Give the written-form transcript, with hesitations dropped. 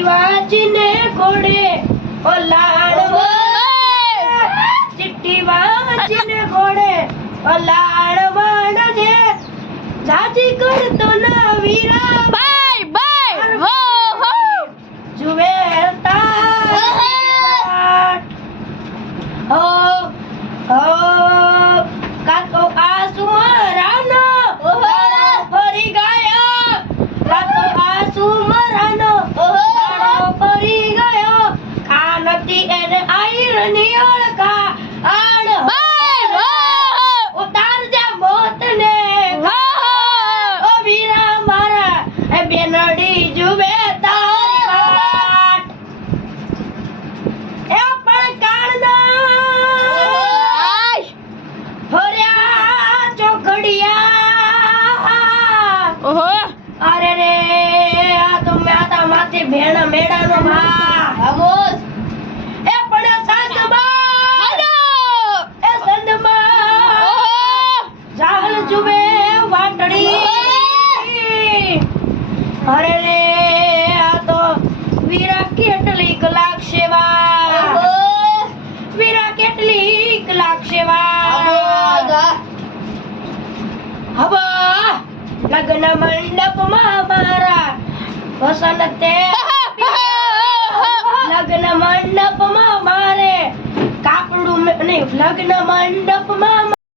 ચિઠ્ઠી વાંચીને ઘોડે ઓલાડવો ચિઠ્ઠી વાંચીને ઘોડે ઓલાડવાણ છે જાજી કરતો ના વીરા બાય બાય હો હો જુએ તારી વાટ હો હો કાતો આસુ મરાનો ફરી ગયો કાતો આસુ મરાનો ફરી ગયો આ નથી એને આયરની ઓળખા આણ બાય ઉતાર જા મોતને ઓ વીરા મારા એ બેનડી જુએ તારી વાટ એ પણ કાળના ફર્યા ચોકડિયા ઓહો અરે રે આ તો માતા માથે ભેણ મેડાનો ભા આમોસ એ પણ સાંજમાં હાલો એ સંદમાં જાહલ જુએ વાટડી અરે રે આ તો વીરા કેટલી કલાક સેવા વીરા કેટલી કલાક સેવા હવા લગ્ન મંડપમાં મારા વસંતે લગ્ન મંડપમાં મારે કાપડું નહીં લગ્ન મંડપમાં